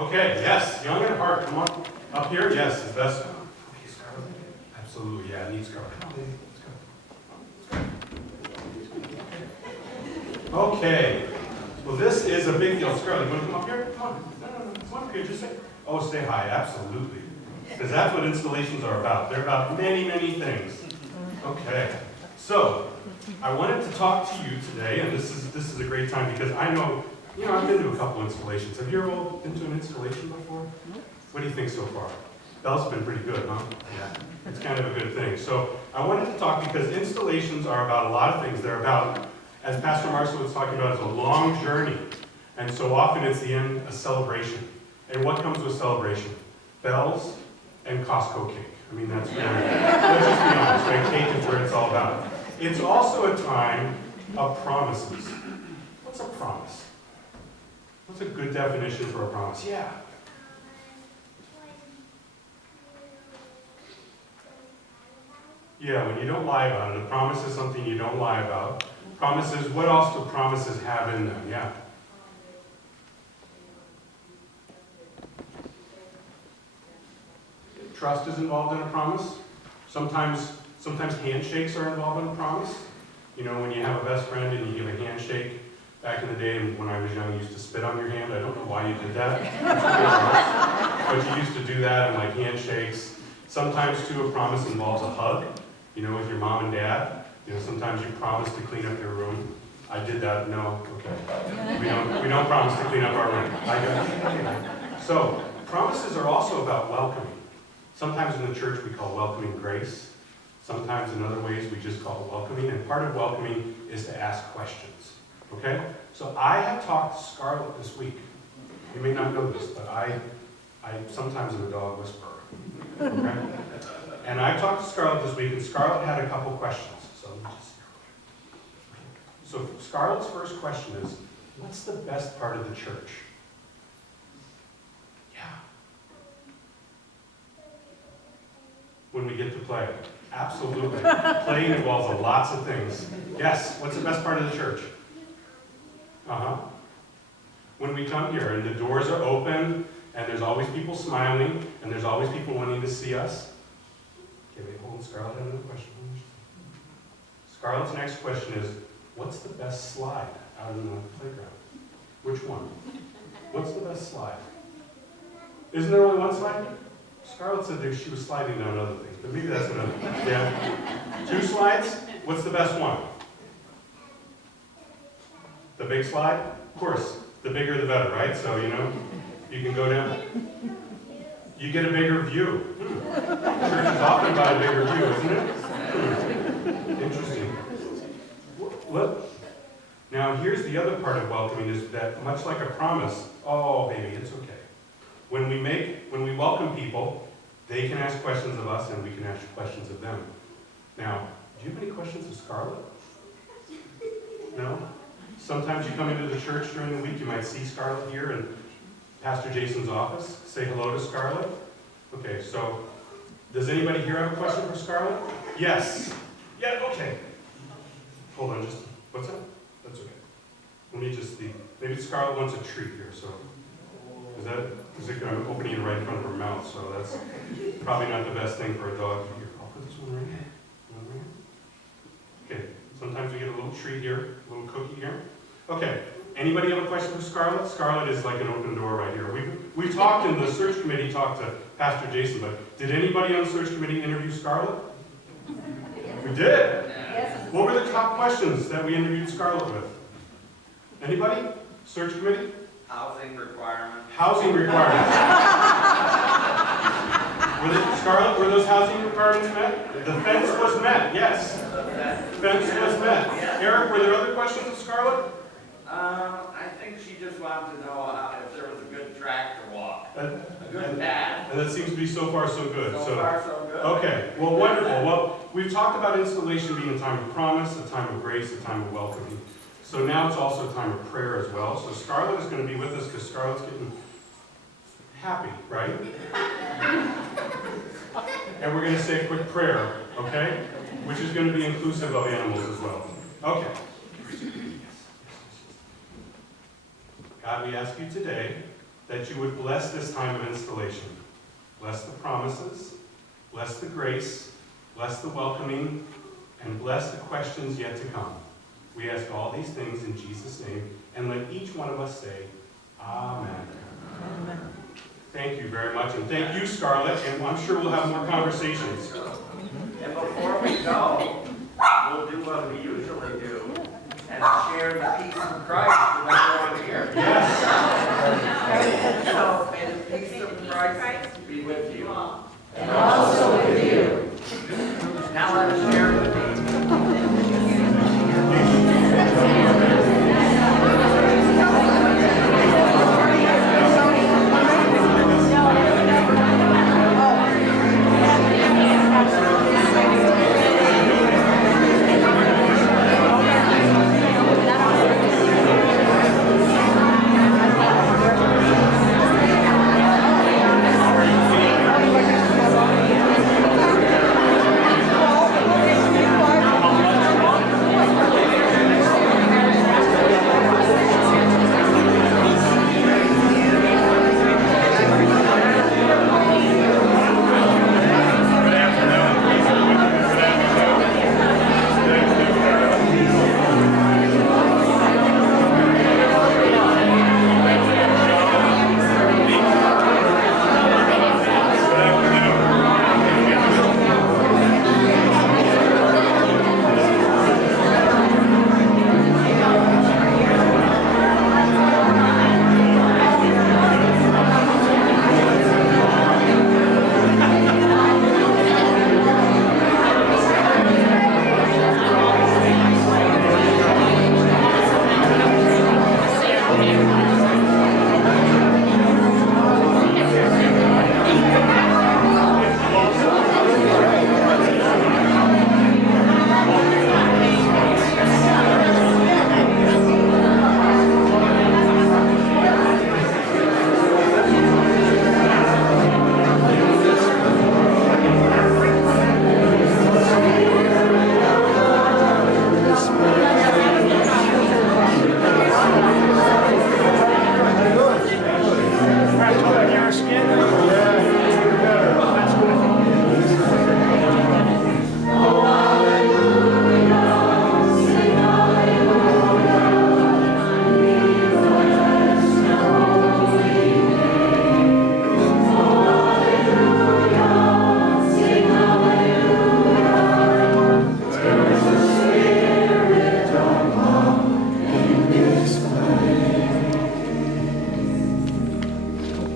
Okay, yes, young at heart, come on. Up here, yes, is best. Okay, Scarlett. Absolutely, yeah, it needs Scarlett. Come on, baby, let's go. Okay, well this is a big deal. Scarlett, you want to come up here? Come on. No, come up here, just say. Oh, stay high, absolutely. Because that's what installations are about. They're about many, many things. Okay, so I wanted to talk to you today, and this is a great time because I know, I've been to a couple installations. Have you all been to an installation before? What do you think so far? Belle's been pretty good, huh? Yeah. It's kind of a good thing. So I wanted to talk because installations are about a lot of things. They're about, as Pastor Marcel was talking about, it's a long journey. And so often it's the end, a celebration. And what comes with celebration? Bells and Costco cake. I mean, that's really, let's just be honest, right? Cake is where it's all about. It's also a time of promises. What's a promise? What's a good definition for a promise? Yeah. Yeah, when you don't lie about it. A promise is something you don't lie about. Promises, what else do promises have in them? Yeah. Trust is involved in a promise. Sometimes handshakes are involved in a promise. When you have a best friend and you give a handshake, back in the day when I was young, you used to spit on your hand. I don't know why you did that. But you used to do that in like handshakes. Sometimes too, a promise involves a hug, with your mom and dad. Sometimes you promise to clean up your room. I did that. No, okay. We don't promise to clean up our room. I got it. So promises are also about welcoming. Sometimes in the church we call welcoming grace. Sometimes in other ways we just call it welcoming. And part of welcoming is to ask questions. Okay? So I have talked to Scarlett this week. You may not know this, but I sometimes am a dog whisperer. Okay? And I talked to Scarlett this week, and Scarlett had a couple questions. So Scarlett's first question is, what's the best part of the church? Yeah. When we get to play. Absolutely. Playing involves lots of things. Yes, what's the best part of the church? When we come here and the doors are open and there's always people smiling and there's always people wanting to see us. Okay, wait, hold on. Scarlett had another question. Scarlett's next question is, what's the best slide out in the playground? Which one? What's the best slide? Isn't there only one slide? Scarlett said that she was sliding down other things, but maybe that's another. Yeah. 2 slides? What's the best one? The big slide? Of course. The bigger the better, right? So, you can go down. You get a bigger view. Church is often about a bigger view, isn't it? Interesting. Look. Now, here's the other part of welcoming is that much like a promise, oh, baby, it's okay. When we welcome people, they can ask questions of us and we can ask questions of them. Now, do you have any questions of Scarlett? No? Sometimes you come into the church during the week, you might see Scarlett here in Pastor Jason's office. Say hello to Scarlett. Okay, so does anybody here have a question for Scarlett? Yes. Yeah, okay. Hold on, what's that? That's okay. Let me just see. Maybe Scarlett wants a treat here, so. I'm opening it right in front of her mouth, so that's probably not the best thing for a dog to hear. I'll put this one right here. Okay, sometimes we get a little treat here, a little cookie here. Okay, anybody have a question for Scarlett? Scarlett is like an open door right here. We talked in the search committee, talked to Pastor Jason, but did anybody on the search committee interview Scarlett? We did? Yes. What were the top questions that we interviewed Scarlett with? Anybody? Search committee? Housing requirements. Housing requirements. Scarlett, were those housing requirements met? The fence was met, yes. The fence was met. Eric, were there other questions of Scarlett? I think she just wanted to know if there was a good track to walk. A good path. And that seems to be so far so good. So far so good. Okay, well, wonderful. Well, we've talked about installation being a time of promise, a time of grace, a time of welcoming. So now it's also a time of prayer as well. So Scarlett is going to be with us because Scarlett's getting happy, right? And we're going to say a quick prayer, okay? Which is going to be inclusive of animals as well. Okay. God, we ask you today that you would bless this time of installation. Bless the promises, bless the grace, bless the welcoming, and bless the questions yet to come. We ask all these things in Jesus' name, and let each one of us say, Amen. Amen. Thank you very much, and thank you, Scarlett, and I'm sure we'll have more conversations. And before we go, we'll do what we usually do and share the peace of Christ with everyone here. Yes. So may the peace of Christ be with you. And